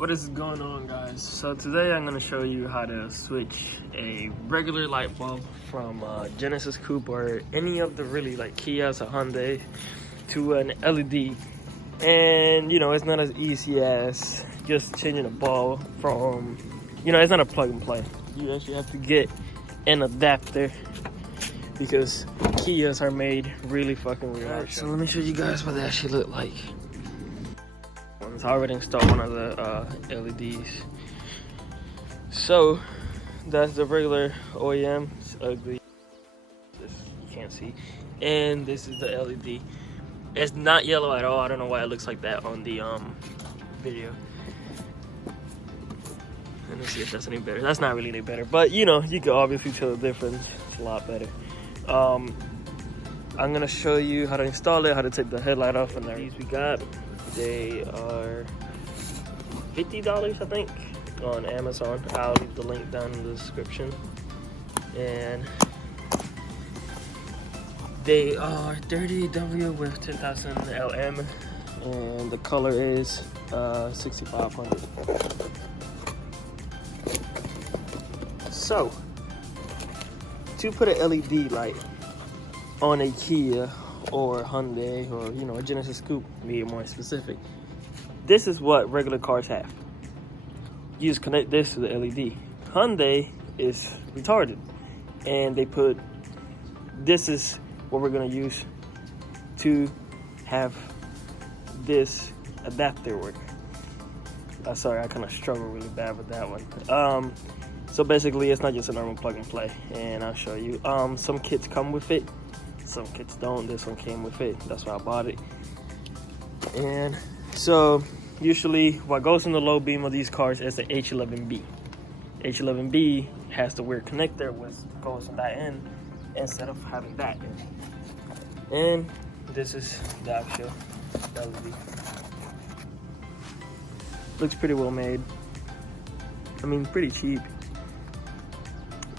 What is going on, guys? So today I'm going to show you how to switch a regular light bulb from Genesis Coupe or any of the really like Kias or Hyundai to an LED. And you know, it's not as easy as just changing a bulb from, you know, it's not a plug and play. You actually have to get an adapter because Kias are made really fucking weird. Alright, so let me show you guys what they actually look like. I already installed one of the LEDs. So that's the regular OEM. It's ugly. This you can't see. And this is the LED. It's not yellow at all. I don't know why it looks like that on the video. Let me see if that's any better. That's not really any better, but you know, you can obviously tell the difference. It's a lot better. I'm gonna show you how to install it, how to take the headlight off, and these we got. They are $50, I think, on Amazon. I'll leave the link down in the description. And they are 30W with 10,000 LM, and the color is 6500. So, to put an LED light on a Kia or Hyundai or, you know, a Genesis Coupe, to be more specific, this is what regular cars have. You just connect this to the LED. Hyundai is retarded, and they put, this is what we're gonna use to have this adapter work. Sorry, I kind of struggle really bad with that one. So basically, it's not just a normal plug and play, and I'll show you. Some kits come with it, some kits don't. This one came with it, that's why I bought it. And so usually what goes in the low beam of these cars is the H11b. H11b has the weird connector which goes on that end instead of having that end. And this is the actual LED. Looks pretty well made. I mean, pretty cheap.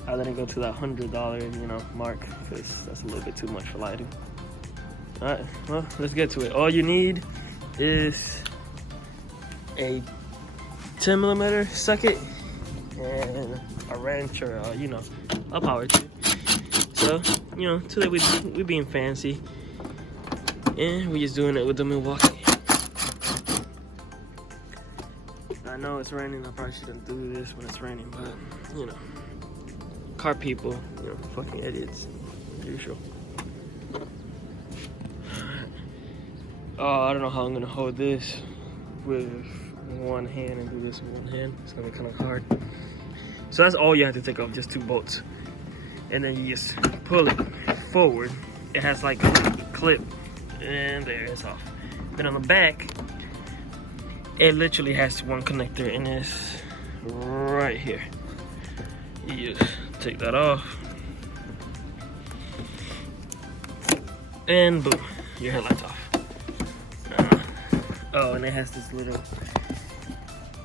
I didn't go to that $100, you know, mark, because that's a little bit too much for lighting. All right, well, let's get to it. All you need is a 10mm socket and a wrench or, you know, a power tool. So, you know, today we being fancy, and we're just doing it with the Milwaukee. I know it's raining. I probably shouldn't do this when it's raining, but you know, car people, you know, fucking idiots, as usual. Oh, I don't know how I'm gonna hold this with one hand and do this with one hand. It's gonna be kind of hard. So that's all you have to take off, just 2 bolts. And then you just pull it forward. It has like a clip, and there it's off. Then on the back, it literally has one connector, and it's right here. You just take that off, and boom, your headlight's off. Oh, and it has this little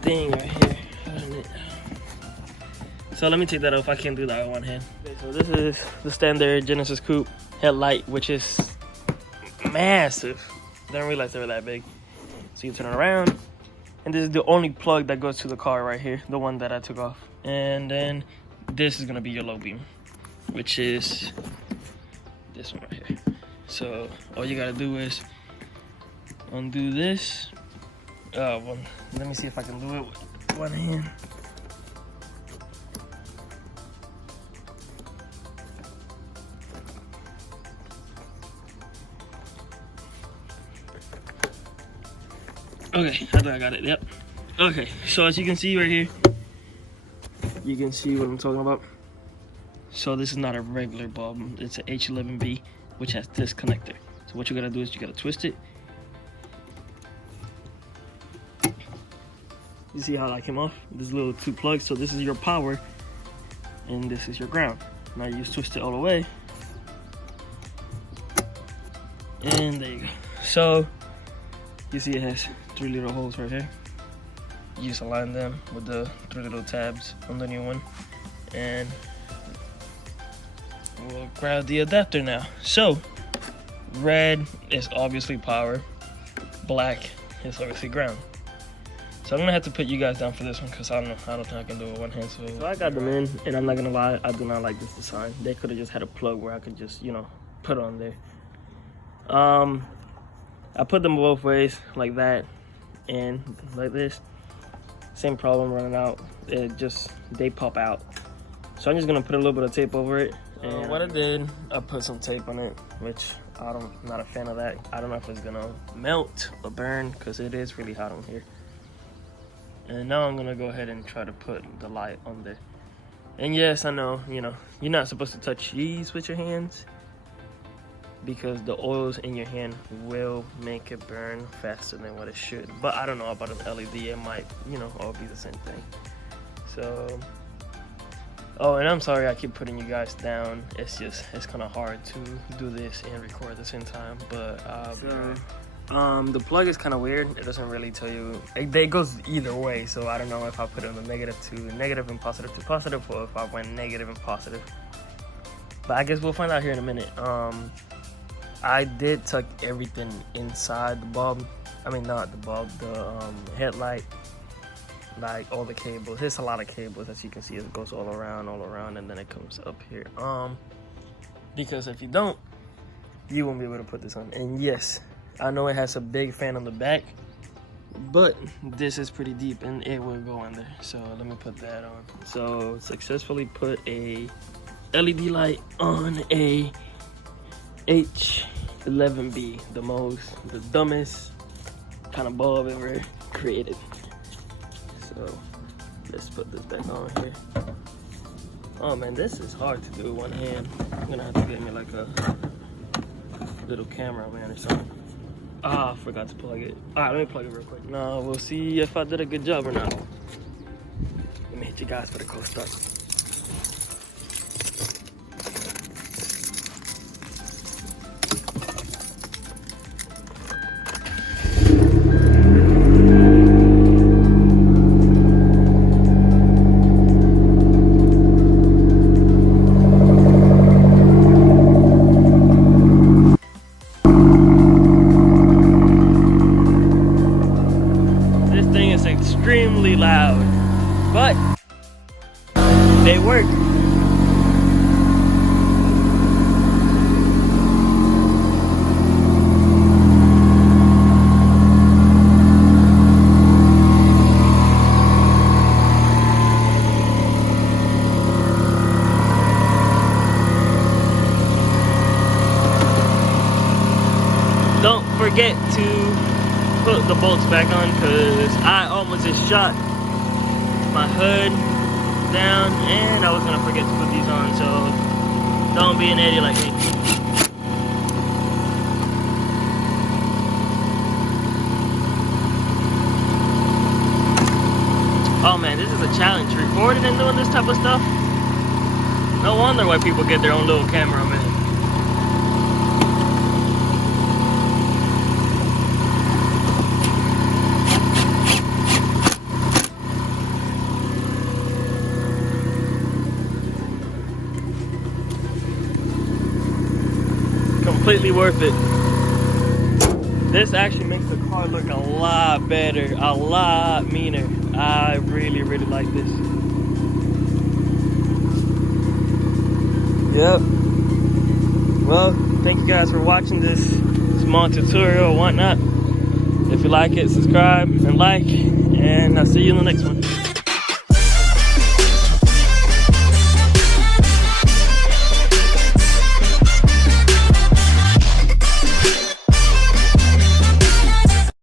thing right here. So let me take that off. I can't do that with one hand. Okay, so this is the standard Genesis Coupe headlight, which is massive. Didn't realize they were that big. So you turn it around, and this is the only plug that goes to the car right here, the one that I took off. And then this is gonna be your low beam, which is this one right here. So all you gotta do is undo this. Let me see if I can do it with one hand. Okay, I think I got it, yep. Okay, so as you can see right here, you can see what I'm talking about. So this is not a regular bulb, it's an H11b, which has this connector. So what you gotta do is you gotta twist it. You see how that came off? This little 2 plugs. So this is your power, and this is your ground. Now you just twist it all the way, and there you go. So you see it has 3 little holes right here. You just align them with the 3 little tabs on the new one, and we'll grab the adapter now. So red is obviously power, black is obviously ground. So I'm gonna have to put you guys down for this one because I don't think I can do it one hand. So I got them in, and I'm not gonna lie, I do not like this design. They could have just had a plug where I could just, you know, put on there. I put them both ways, like that and like this. Same problem running out. They pop out. So I'm just gonna put a little bit of tape over it. And what I did, I put some tape on it, which I'm not a fan of that. I don't know if it's gonna melt or burn because it is really hot on here. And now I'm gonna go ahead and try to put the light on there. And yes, I know, you know, you're not supposed to touch these with your hands because the oils in your hand will make it burn faster than what it should. But I don't know about an LED, it might, you know, all be the same thing. So, oh, and I'm sorry I keep putting you guys down. It's kind of hard to do this and record at the same time, but the plug is kind of weird. It doesn't really tell you. It goes either way, so I don't know if I put it on the negative to negative and positive to positive, or if I went negative and positive. But I guess we'll find out here in a minute. I did tuck everything inside the bulb. I mean, not the bulb, the headlight. Like all the cables. There's a lot of cables, as you can see. It goes all around, and then it comes up here. Because if you don't, you won't be able to put this on. And yes, I know it has a big fan on the back, but this is pretty deep and it will go in there. So let me put that on. So successfully put a LED light on a H11b, the dumbest kind of bulb ever created. So let's put this back on here. Oh man, this is hard to do with one hand. I'm gonna have to get me like a little camera man or something. Ah, I forgot to plug it. All right, let me plug it real quick. Now we'll see if I did a good job or not. Let me hit you guys for the cold start. Extremely loud, but they work. Don't forget to put the bolts back on because I almost just shot my hood down and I was gonna forget to put these on, so don't be an idiot like me. Oh man, this is a challenge, recording and doing this type of stuff. No wonder why people get their own little camera, man. Completely worth it. This actually makes the car look a lot better, a lot meaner. I really like this. Yep. Well, thank you guys for watching this small tutorial or whatnot. If you like it, subscribe and like, and I'll see you in the next one.